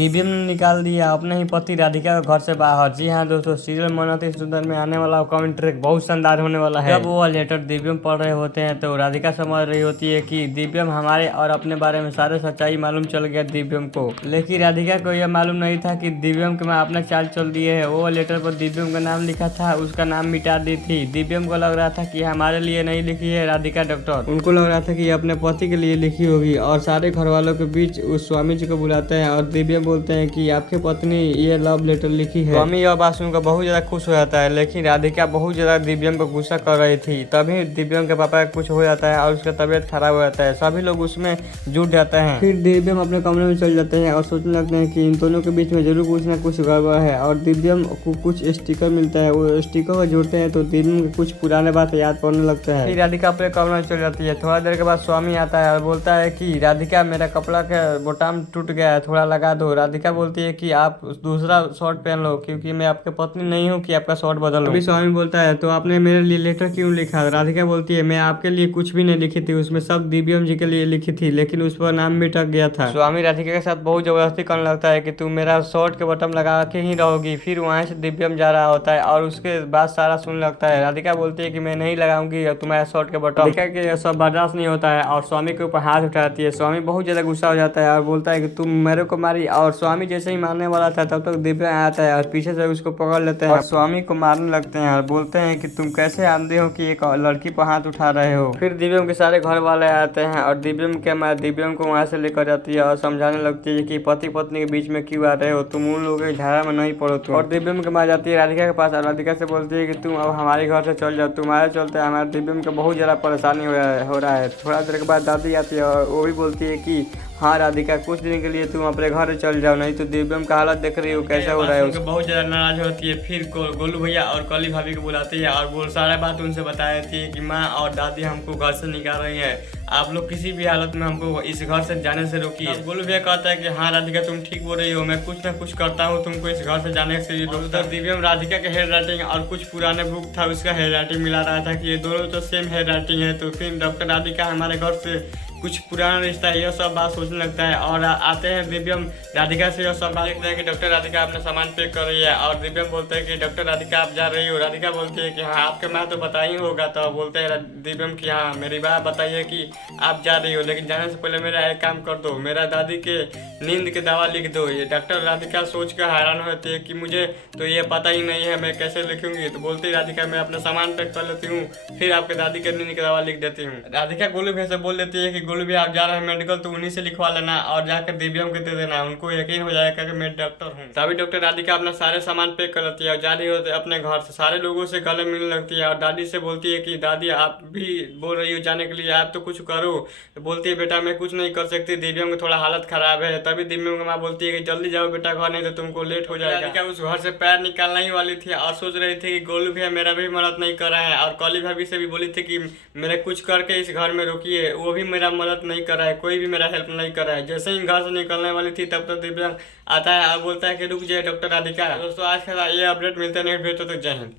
दिव्यम ने निकाल दिया अपने ही पति राधिका को घर से बाहर। जी हाँ दोस्तों, सीरियल मन अति सुंदर में आने वाला कमेंट ट्रैक बहुत शानदार होने वाला है। जब वो लेटर दिव्यम पढ़ रहे होते हैं तो राधिका समझ रही होती है कि दिव्यम हमारे और अपने बारे में सारे सच्चाई मालूम चल गया दिव्यम को। लेकिन राधिका को यह मालूम नहीं था कि दिव्यम के माँ अपना चाल चल दिए है। वो लेटर पर दिव्यम का नाम लिखा था, उसका नाम मिटा दी थी। दिव्यम को लग रहा था कि हमारे लिए नहीं लिखी है राधिका डॉक्टर, उनको लग रहा था कि अपने पति के लिए लिखी होगी। और सारे घर वालों के बीच उस स्वामी जी को बुलाते हैं और दिव्यम बोलते हैं कि आपकी पत्नी ये लव लेटर लिखी है। स्वामी यह बात सुनकर बहुत ज्यादा खुश हो जाता है, लेकिन राधिका बहुत ज्यादा दिव्यम को गुस्सा कर रही थी। तभी दिव्यम के पापा कुछ हो जाता है और उसका तबीयत खराब हो जाता है। सभी लोग उसमें जुट जाते हैं। फिर दिव्यम अपने कमरे में चल जाते हैं और सोचने लगते हैं कि इन दोनों के बीच में जरूर कुछ ना कुछ गड़बड़ है। और दिव्यम को कुछ स्टिकर मिलता है, वो स्टिकर को जोड़ते हैं तो दिव्यम के कुछ पुराने बात याद पड़ने लगता है। फिर राधिका अपने कमरे में चल जाती है। थोड़ा देर के बाद स्वामी आता है और बोलता है कि राधिका मेरा कपड़ा का बोताम टूट गया है, थोड़ा लगा दो। राधिका बोलती है कि आप दूसरा शर्ट पहन लो क्योंकि मैं आपकी पत्नी नहीं हूँ कि आपका शर्ट बदल लो। अभी स्वामी बोलता है तो आपने मेरे लिए लेटर क्यों लिखा? राधिका बोलती है मैं आपके लिए कुछ भी नहीं लिखी थी, उसमें सब दिव्यम जी के लिए लिखी थी, लेकिन उस पर नाम भी टक गया था। स्वामी राधिका के साथ बहुत जबरदस्ती करने लगता है कि तुम मेरा शर्ट के बटन लगा के ही रहोगी। फिर वहाँ से दिव्यम जा रहा होता है और उसके बाद सारा सुनने लगता है। राधिका बोलती है कि मैं नहीं लगाऊंगी तुम्हारा शर्ट के बटन। राधिका के यह सब बर्दाश्त नहीं होता है और स्वामी के ऊपर हाथ उठाती है। स्वामी बहुत ज्यादा गुस्सा हो जाता है और बोलता है कि तुम मेरे को मारी। और स्वामी जैसे ही मारने वाला था तब तक दिव्यम आता है और पीछे से उसको पकड़ लेते हैं और स्वामी को मारने लगते हैं और बोलते हैं कि तुम कैसे आंधे हो कि एक लड़की पर हाथ उठा रहे हो। फिर दिव्यम के सारे घर वाले आते हैं और दिव्यम को वहाँ से लेकर जाती है और समझाने लगती है कि पति पत्नी के बीच में क्यों आ रहे हो, तुम उन लोगों के झाड़ा में नहीं पड़ो तुम। और दिव्यम के माँ जाती है राधिका के पास और राधिका से बोलती है कि तुम अब हमारे घर से चल जाओ, तुम्हारे चलते हमारे दिव्यम को बहुत ज्यादा परेशानी हो रहा है। थोड़ा देर के बाद दादी आती है और वो भी बोलती है कि हाँ राधिका कुछ दिन के लिए तुम अपने घर चल जाओ, नहीं तो दिव्यम का हालत देख रही हो कैसा हो रहा है। उसको बहुत ज्यादा नाराज होती है। फिर गोलू भैया और कली भाभी को बुलाती है और वो सारा बात उनसे बता देती है कि माँ और दादी हमको घर से निकाल रही है, आप लोग किसी भी हालत में हमको इस घर से जाने से रोकिए। गोलू भैया कहता है कि हाँ राधिका तुम ठीक बोल रही हो, मैं कुछ ना कुछ करता हूँ तुमको इस घर से जाने से। उधर दिव्यम राधिका के हेयर राइटिंग और कुछ पुराने बुक था उसका हेयर राइटिंग मिला रहा था कि ये दोनों तो सेम हेयर राइटिंग है। तो फिर डॉक्टर राधिका हमारे घर से कुछ पुराना रिश्ता है, यह सब बात सोचने लगता है। और आते हैं दिव्यम राधिका से यह सब बात देखते हैं कि डॉक्टर राधिका अपना सामान पैक कर रही है और दिव्यम बोलते हैं कि डॉक्टर राधिका आप जा रही हो। राधिका बोलती है कि हाँ आपके माँ तो बता ही होगा। तो बोलते हैं दिव्यम कि हाँ मेरी बात बताइए कि आप जा रही हो, लेकिन जाने से पहले मेरा एक काम कर दो, मेरा दादी के नींद के दवा लिख दो। ये डॉक्टर राधिका सोच कर हैरान होती है कि मुझे तो ये पता ही नहीं है, मैं कैसे लिखूंगी। तो बोलती राधिका मैं अपना सामान पैक कर लेती हूँ, फिर आपके दादी के नींद की दवा लिख देती हूँ। राधिका गोलू भैया से बोल देती है कि गोलू भी आप जा रहे हैं मेडिकल तो उन्हीं से लिखवा लेना और जाकर दिव्यम को दे देना, उनको यकीन हो जाएगा कि मैं डॉक्टर हूँ। तभी डॉक्टर राधिका अपना सारे सामान पैक कर लेती है और जा रही होती है अपने घर से। सारे लोगों से गले मिलने लगती है और दादी से बोलती है कि दादी आप भी बोल रही हो जाने के लिए, आप तो कुछ करो। तो बोलती है बेटा मैं कुछ नहीं कर सकती, दिव्यम को थोड़ा हालत खराब है। तभी दिव्यम की माँ बोलती है कि जल्दी जाओ बेटा घर, नहीं तो तुमको लेट हो जाएगा। राधिका उस घर से पैर निकालने ही वाली थी और सोच रही थी कि गोलू भैया मेरा भी मदद नहीं कर रहा है और कॉली भाभी से भी बोली थी कि मेरे कुछ करके इस घर में रोकिए, वो भी मेरा मदद नहीं कर रहा है, कोई भी मेरा हेल्प नहीं कर रहा है। जैसे ही घर से निकलने वाली थी तब तक दिव्यम आता है और बोलता है कि रुक जाए डॉक्टर राधिका। दोस्तों आज का ये अपडेट मिलते नहीं, फिर तो जय हिंद।